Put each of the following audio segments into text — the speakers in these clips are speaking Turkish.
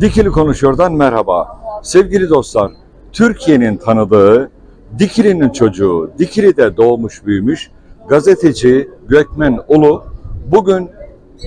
Dikili Konuşuyor'dan merhaba. Sevgili dostlar, Türkiye'nin tanıdığı, Dikili'nin çocuğu, Dikili'de doğmuş büyümüş gazeteci Gökmen Ulu bugün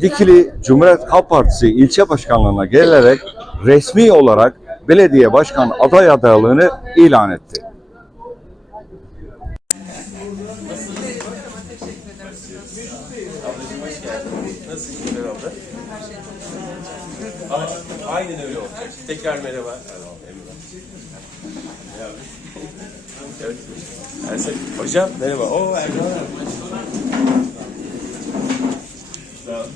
Dikili Cumhuriyet Halk Partisi ilçe başkanlığına gelerek resmi olarak belediye başkan aday adaylığını ilan etti. Nasılsın abla? Aa, Aynen öyle olacak. Tekrar merhaba. Evet. Ersen, hocam merhaba. Oo. Sağ ol.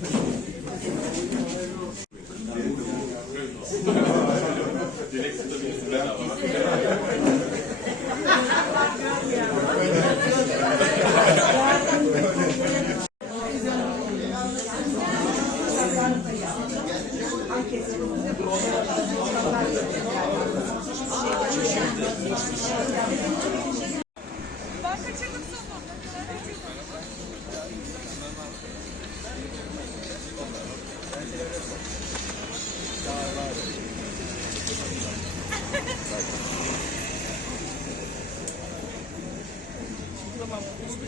Ben kaçırdım sonu. Tamam.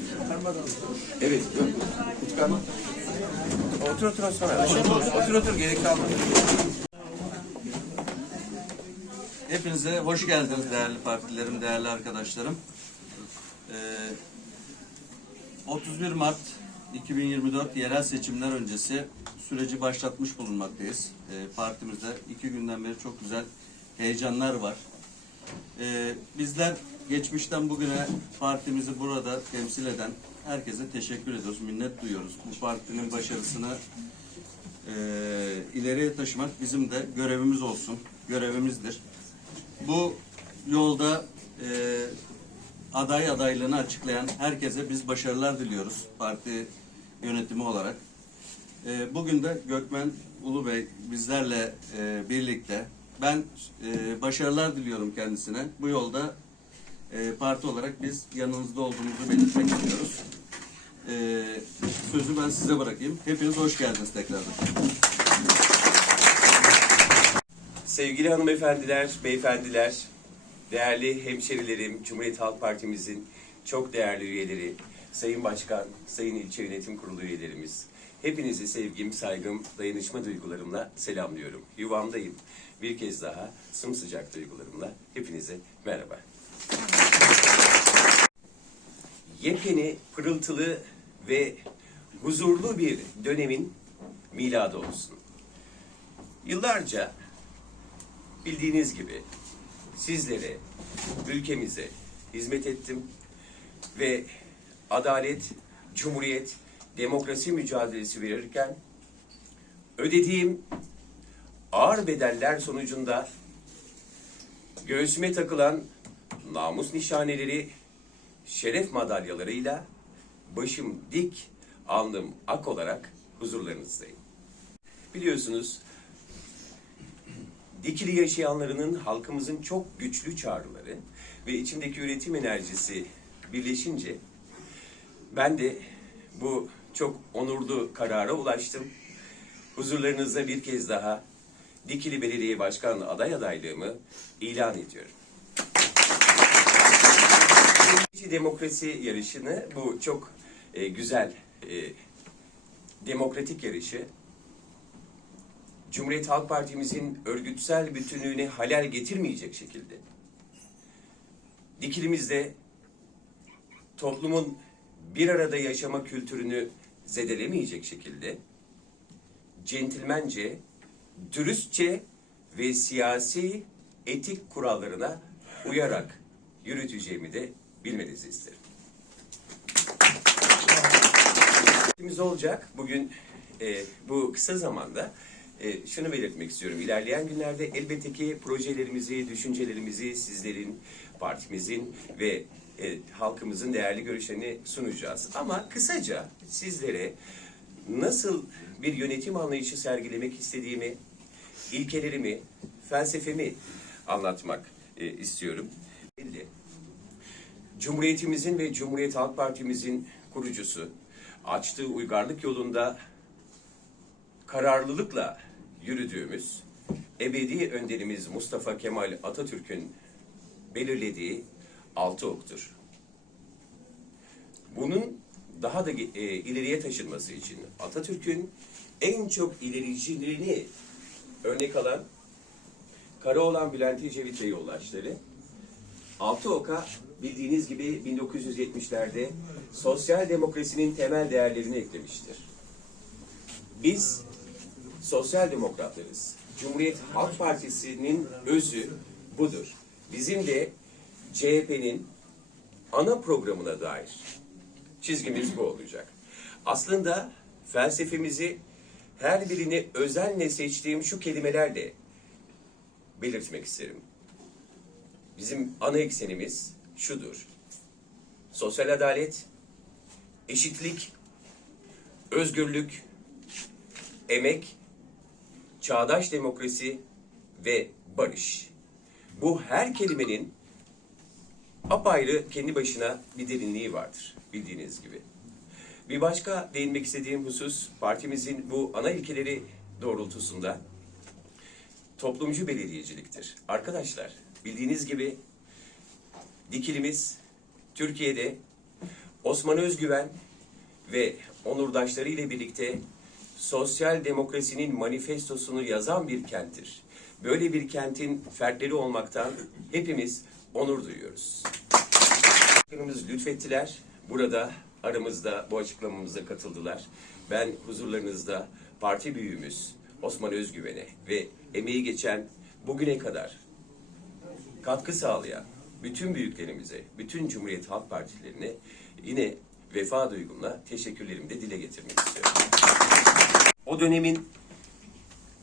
Evet. Utkan. Otur otur Osman. Otur otur gerek kalmadı. Hepinize hoş geldiniz değerli partilerim, değerli arkadaşlarım. Ee, 31 Mart 2024 yerel seçimler öncesi süreci başlatmış bulunmaktayız. Ee, partimizde iki günden beri çok güzel heyecanlar var. Ee, bizler geçmişten bugüne partimizi burada temsil eden herkese teşekkür ediyoruz, minnet duyuyoruz. Bu partinin başarısını e, ileriye taşımak bizim de görevimiz olsun, görevimizdir. Bu yolda e, aday adaylığını açıklayan herkese biz başarılar diliyoruz parti yönetimi olarak. E, bugün de Gökmen Ulu Bey bizlerle e, birlikte ben e, başarılar diliyorum kendisine. Bu yolda e, parti olarak biz yanınızda olduğumuzu belirtmek istiyoruz. E, sözü ben size bırakayım. Hepiniz hoş geldiniz tekrardan. Sevgili hanımefendiler, beyefendiler, değerli hemşerilerim, Cumhuriyet Halk Partimizin çok değerli üyeleri, Sayın Başkan, Sayın İlçe Yönetim Kurulu üyelerimiz, hepinizi sevgim, saygım, dayanışma duygularımla selamlıyorum. Yuvamdayım. Bir kez daha sımsıcak duygularımla hepinize merhaba. Yepyeni, pırıltılı ve huzurlu bir dönemin miladı olsun. Yıllarca bildiğiniz gibi sizlere, ülkemize hizmet ettim ve adalet, cumhuriyet, demokrasi mücadelesi verirken ödediğim ağır bedeller sonucunda göğsüme takılan namus nişaneleri, şeref madalyalarıyla başım dik, alnım ak olarak huzurlarınızdayım. Biliyorsunuz Dikili yaşayanlarının halkımızın çok güçlü çağrıları ve içimdeki üretim enerjisi birleşince ben de bu çok onurlu karara ulaştım. Huzurlarınızda bir kez daha Dikili Belediye Başkanlığı aday adaylığımı ilan ediyorum. Demokrasi yarışını bu çok e, güzel e, demokratik yarışı Cumhuriyet Halk Partimizin örgütsel bütünlüğüne halel getirmeyecek şekilde dikilimizde toplumun bir arada yaşama kültürünü zedelemeyecek şekilde centilmence, dürüstçe ve siyasi etik kurallarına uyarak yürüteceğimi de bilmenizi isterim. Vaktimiz olacak. Bugün e, bu kısa zamanda e, şunu belirtmek istiyorum. İlerleyen günlerde elbette ki projelerimizi, düşüncelerimizi sizlerin, partimizin ve e, halkımızın değerli görüşlerini sunacağız. Ama kısaca sizlere nasıl bir yönetim anlayışı sergilemek istediğimi, ilkelerimi, felsefemi anlatmak e, istiyorum. Belli. Cumhuriyetimizin ve Cumhuriyet Halk Partimizin kurucusu açtığı uygarlık yolunda kararlılıkla yürüdüğümüz ebedi önderimiz Mustafa Kemal Atatürk'ün belirlediği altı oktur. Bunun daha da e, ileriye taşınması için Atatürk'ün en çok ilericiliğini örnek alan Karaoğlan Bülent Ecevit ve yoldaşları Altı Oka bildiğiniz gibi 1970'lerde sosyal demokrasinin temel değerlerini eklemiştir. Biz sosyal demokratlarız. Cumhuriyet Halk Partisi'nin özü budur. Bizim de CHP'nin ana programına dair çizgimiz bu olacak. Aslında felsefemizi her birini özenle seçtiğim şu kelimelerle belirtmek isterim. Bizim ana eksenimiz şudur. Sosyal adalet, eşitlik, özgürlük, emek, çağdaş demokrasi ve barış. Bu her kelimenin apayrı kendi başına bir derinliği vardır bildiğiniz gibi. Bir başka değinmek istediğim husus partimizin bu ana ilkeleri doğrultusunda toplumcu belediyeciliktir. Arkadaşlar bildiğiniz gibi dikilimiz Türkiye'de Osman Özgüven ve onurdaşları ile birlikte sosyal demokrasinin manifestosunu yazan bir kenttir. Böyle bir kentin fertleri olmaktan hepimiz onur duyuyoruz. Başkanımız lütfettiler. Burada aramızda bu açıklamamıza katıldılar. Ben huzurlarınızda parti büyüğümüz Osman Özgüven'e ve emeği geçen bugüne kadar katkı sağlayan bütün büyüklerimize, bütün Cumhuriyet Halk Partilerine yine vefa duygumla teşekkürlerimi de dile getirmek istiyorum. O dönemin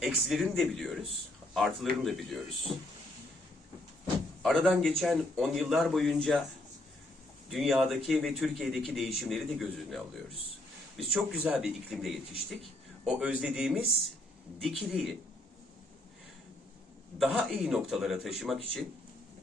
eksilerini de biliyoruz, artılarını da biliyoruz. Aradan geçen on yıllar boyunca dünyadaki ve Türkiye'deki değişimleri de göz önüne alıyoruz. Biz çok güzel bir iklimde yetiştik. O özlediğimiz dikiliği daha iyi noktalara taşımak için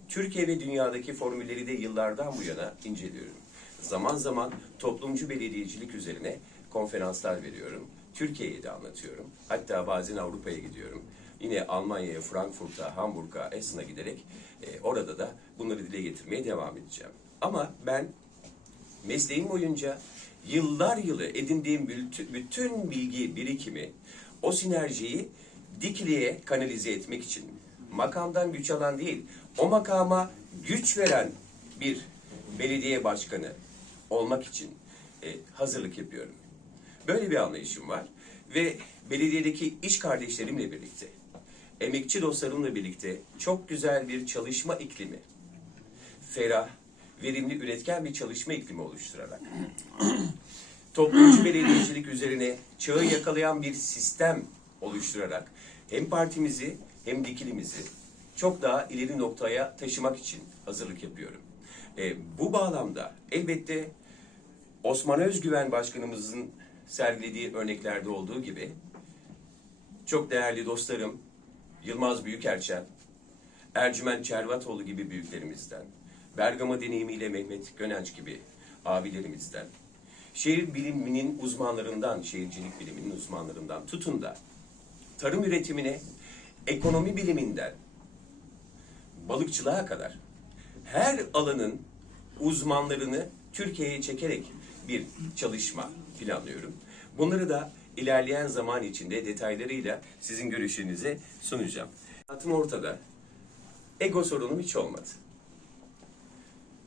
Türkiye ve dünyadaki formülleri de yıllardan bu yana inceliyorum. Zaman zaman toplumcu belediyecilik üzerine konferanslar veriyorum. Türkiye'yi de anlatıyorum. Hatta bazen Avrupa'ya gidiyorum. Yine Almanya'ya, Frankfurt'a, Hamburg'a, Essen'a giderek e, orada da bunları dile getirmeye devam edeceğim. Ama ben mesleğim boyunca yıllar yılı edindiğim bütün, bilgi birikimi, o sinerjiyi Dikili'ye kanalize etmek için makamdan güç alan değil, o makama güç veren bir belediye başkanı olmak için e, hazırlık yapıyorum. Böyle bir anlayışım var ve belediyedeki iş kardeşlerimle birlikte, emekçi dostlarımla birlikte çok güzel bir çalışma iklimi, ferah, verimli, üretken bir çalışma iklimi oluşturarak toplumcu belediyecilik üzerine çağı yakalayan bir sistem oluşturarak hem partimizi hem dikilimizi çok daha ileri noktaya taşımak için hazırlık yapıyorum. E, bu bağlamda elbette Osman Özgüven Başkanımızın sergilediği örneklerde olduğu gibi çok değerli dostlarım Yılmaz Büyükerçen, Ercüment Çervatoğlu gibi büyüklerimizden, Bergama deneyimiyle Mehmet Gönenç gibi abilerimizden, şehir biliminin uzmanlarından, şehircilik biliminin uzmanlarından tutun da tarım üretimine, ekonomi biliminden, balıkçılığa kadar her alanın uzmanlarını Türkiye'ye çekerek bir çalışma planlıyorum. Bunları da ilerleyen zaman içinde detaylarıyla sizin görüşünüze sunacağım. Hayatım ortada. Ego sorunum hiç olmadı.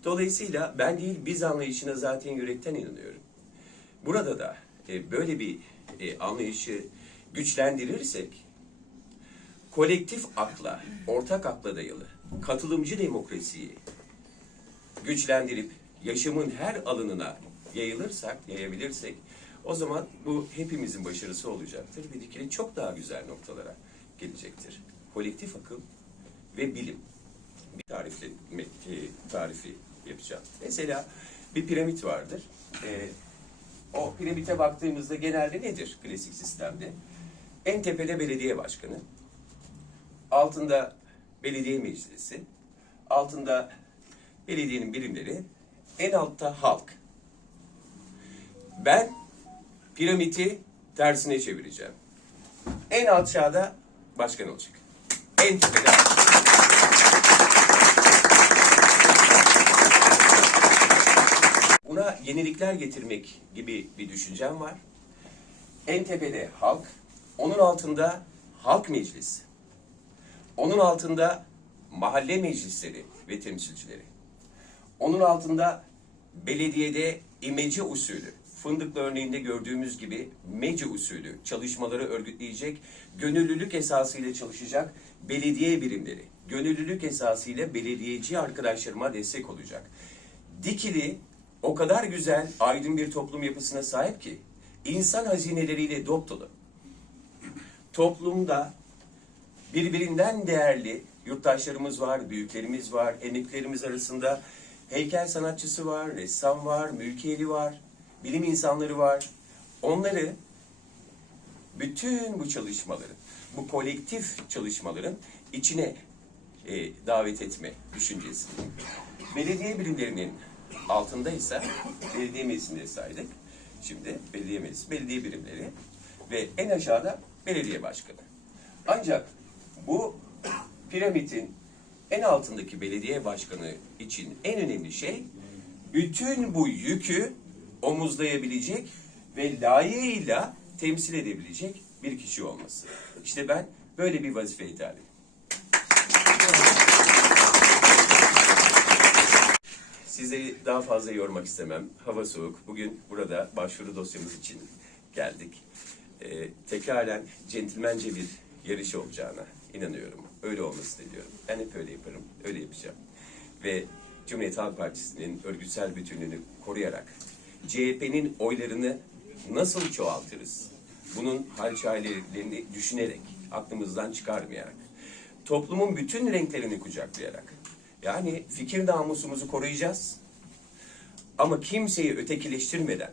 Dolayısıyla ben değil biz anlayışına zaten yürekten inanıyorum. Burada da e, böyle bir e, anlayışı güçlendirirsek kolektif akla, ortak akla dayalı katılımcı demokrasiyi güçlendirip yaşamın her alanına yayılırsak, yayabilirsek o zaman bu hepimizin başarısı olacaktır ve dikili çok daha güzel noktalara gelecektir. Kolektif akıl ve bilim bir tarifleme, e, tarifi yapacağım. Mesela bir piramit vardır. E, o piramite baktığımızda genelde nedir klasik sistemde? En tepede belediye başkanı, altında belediye meclisi, altında belediyenin birimleri, en altta halk. Ben piramidi tersine çevireceğim. En aşağıda başkan olacak. En tepede Buna yenilikler getirmek gibi bir düşüncem var. En tepede halk, onun altında halk meclisi. Onun altında mahalle meclisleri ve temsilcileri. Onun altında belediyede imece usulü, Fındıklı örneğinde gördüğümüz gibi mece usulü çalışmaları örgütleyecek, gönüllülük esasıyla çalışacak belediye birimleri, gönüllülük esasıyla belediyeci arkadaşlarıma destek olacak. Dikili o kadar güzel, aydın bir toplum yapısına sahip ki, insan hazineleriyle dop dolu. Toplumda birbirinden değerli yurttaşlarımız var, büyüklerimiz var, emeklerimiz arasında heykel sanatçısı var, ressam var, mülkiyeli var, bilim insanları var. Onları bütün bu çalışmaların, bu kolektif çalışmaların içine e, davet etme düşüncesi. Belediye birimlerinin altındaysa belediye meclisinde saydık. Şimdi belediye meclisi, belediye birimleri ve en aşağıda belediye başkanı. Ancak bu piramidin en altındaki belediye başkanı için en önemli şey bütün bu yükü omuzlayabilecek ve layığıyla temsil edebilecek bir kişi olması. İşte ben böyle bir vazifeye talibim. Sizleri daha fazla yormak istemem. Hava soğuk. Bugün burada başvuru dosyamız için geldik. Ee, tekraren centilmence bir yarış olacağına inanıyorum. Öyle olmasını diliyorum. Ben hep öyle yaparım. Öyle yapacağım. Ve Cumhuriyet Halk Partisi'nin örgütsel bütünlüğünü koruyarak CHP'nin oylarını nasıl çoğaltırız? Bunun hal çarelerini düşünerek, aklımızdan çıkarmayarak, toplumun bütün renklerini kucaklayarak, yani fikir namusumuzu koruyacağız ama kimseyi ötekileştirmeden,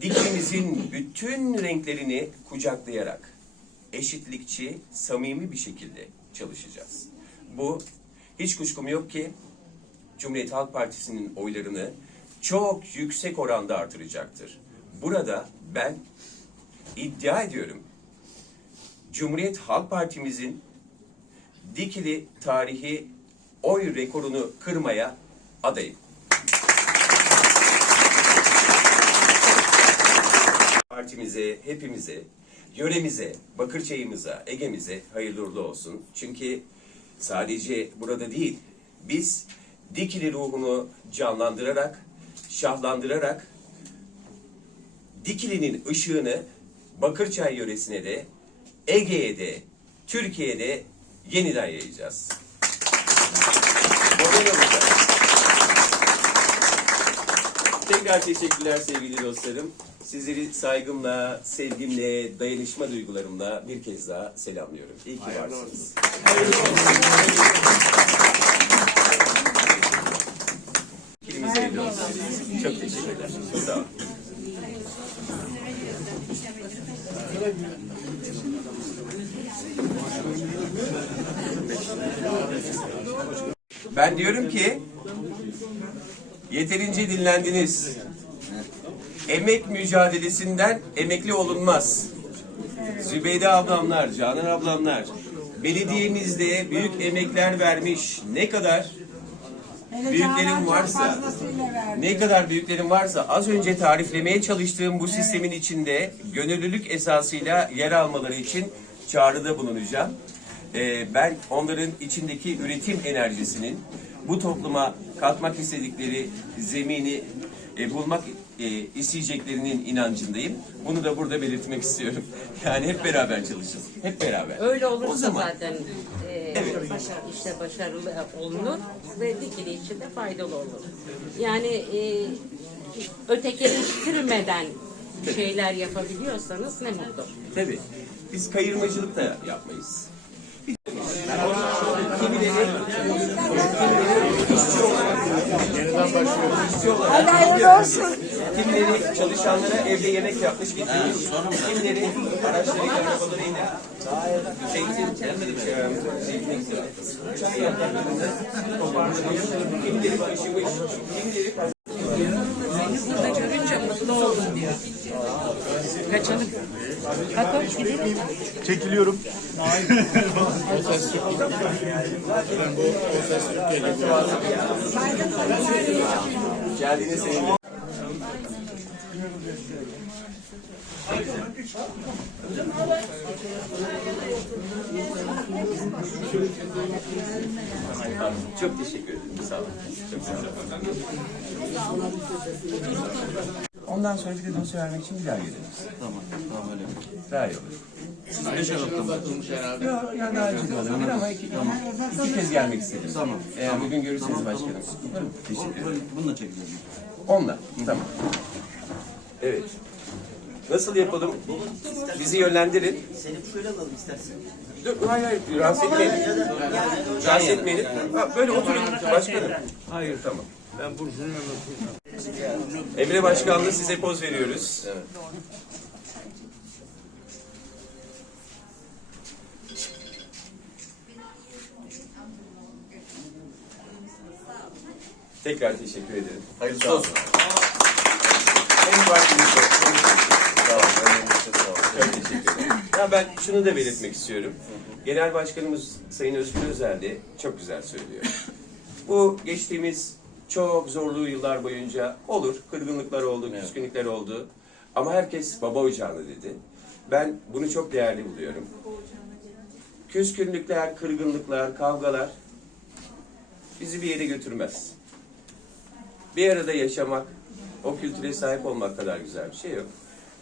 dikimizin bütün renklerini kucaklayarak, eşitlikçi, samimi bir şekilde çalışacağız. Bu hiç kuşkum yok ki Cumhuriyet Halk Partisi'nin oylarını çok yüksek oranda artıracaktır. Burada ben iddia ediyorum. Cumhuriyet Halk Partimizin dikili tarihi oy rekorunu kırmaya adayım. Partimize, hepimize, yöremize, Bakırçay'ımıza, Ege'mize hayırlı uğurlu olsun. Çünkü sadece burada değil, biz Dikili ruhunu canlandırarak, şahlandırarak Dikili'nin ışığını Bakırçay yöresine de, Ege'ye de, Türkiye'de yeniden yayacağız. Tekrar teşekkürler sevgili dostlarım. Sizleri saygımla, sevgimle, dayanışma duygularımla bir kez daha selamlıyorum. İyi ki varsınız. Kilimiz hayırlı olsun. Çok teşekkürler. Sağ olun. Ben diyorum ki yeterince dinlendiniz. Emek mücadelesinden emekli olunmaz. Zübeyde ablamlar, Canan ablamlar belediyemizde büyük emekler vermiş. Ne kadar büyüklerim varsa, ne kadar büyüklerim varsa az önce tariflemeye çalıştığım bu sistemin içinde gönüllülük esasıyla yer almaları için çağrıda bulunacağım. Ee, ben onların içindeki üretim enerjisinin bu topluma katmak istedikleri zemini e, bulmak e, isteyeceklerinin inancındayım. Bunu da burada belirtmek istiyorum. Yani hep beraber çalışacağız. Hep beraber. Öyle O olursa zaman- zaten e, başar, işte başarılı olunur ve dikili için de faydalı olur. Yani e, ötekileştirmeden şeyler yapabiliyorsanız ne mutlu. Tabii. Biz kayırmacılık da yapmayız. Kimileri Hadi hayırlı olsun. Kimileri çalışanlara evde yemek yapmış getirmiş. Kimileri araçlarıyla, arabalarıyla zeytin, zeytin, çay yapraklarını toparlamış. Kimileri taşımış. Kimileri Burada görünce mutlu oldum diyor. Kaçalım. Kalk gidelim. Çekiliyorum. geldiğine sevindim. Çok teşekkür ederim. Sağ olun. Çok sağ olun. Ondan sonra bir de dosya vermek için bir daha geliriz. Tamam, tamam öyle. Daha iyi olur. Siz beş Aralık'ta mı? Yok, ya daha önce de olabilir ama iki, iki kez gelmek istedim. Tamam. Eğer bugün görürseniz başkanım. Teşekkür ederim. Bunu- Bununla çekeceğiz. Onunla. Tamam. Evet. Nasıl yapalım? Bizi yönlendirin. Seni şöyle alalım istersen. Dur, hayır hayır. Rahatsız etmeyin. Rahatsız etmeyin. Ha, böyle oturun başkanım. Hayır tamam. Ben Burcu'nun Emre Başkanlığı size poz veriyoruz. Evet. Tekrar teşekkür ederim. Hayırlısı olsun. Hem partimizde. Sağ olun. Sağ olun. Çok teşekkür ederim. Ya ben şunu da belirtmek istiyorum. Genel Başkanımız Sayın Özgür Özel de çok güzel söylüyor. Bu geçtiğimiz çok zorlu yıllar boyunca olur. Kırgınlıklar oldu, küskünlükler oldu. Ama herkes baba ocağını dedi. Ben bunu çok değerli buluyorum. Küskünlükler, kırgınlıklar, kavgalar bizi bir yere götürmez bir arada yaşamak, o kültüre sahip olmak kadar güzel bir şey yok.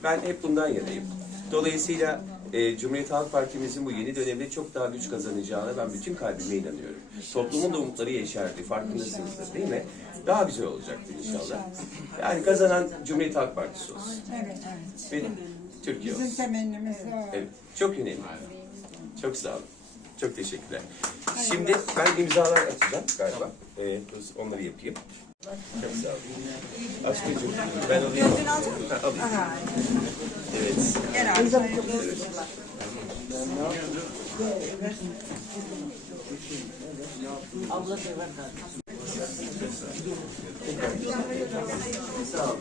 Ben hep bundan yanayım. Dolayısıyla e, Cumhuriyet Halk Partimizin bu yeni dönemde çok daha güç kazanacağına ben bütün kalbimle inanıyorum. Toplumun da umutları yeşerdi, farkındasınızdır değil mi? Daha güzel olacaktır inşallah. Yani kazanan Cumhuriyet Halk Partisi olsun. Evet, evet. Benim Türkiye Bizim olsun. temennimiz o. Evet, çok önemli. Çok sağ olun. Çok teşekkürler. Şimdi ben imzalar atacağım galiba. Ee, onları yapayım. Çok ben alayım. Evet. Abi. hayırlı olsun. Emeğinize sağlık. Sağ olun.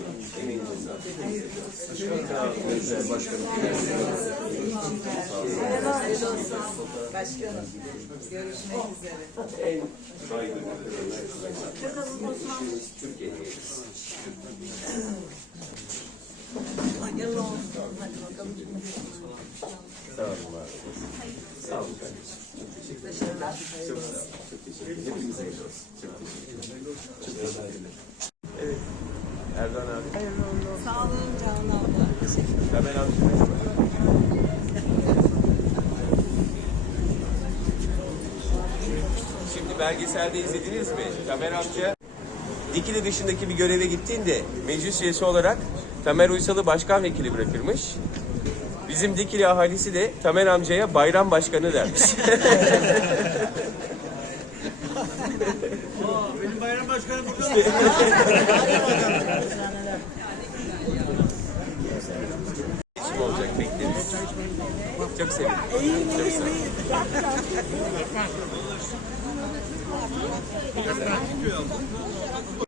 Başkanım. En saygın Türkiye'deyiz. Sağ olun. var olun. Sağ olun kardeşim. Çok Evet. Erdoğan. Şimdi belgeselde izlediniz mi? Kamer amca Dikili dışındaki bir göreve gittiğinde meclis üyesi olarak Tamer Uysal'ı başkan vekili bırakırmış. Bizim Dikili ahalisi de Tamer amcaya bayram başkanı dermiş. Seçim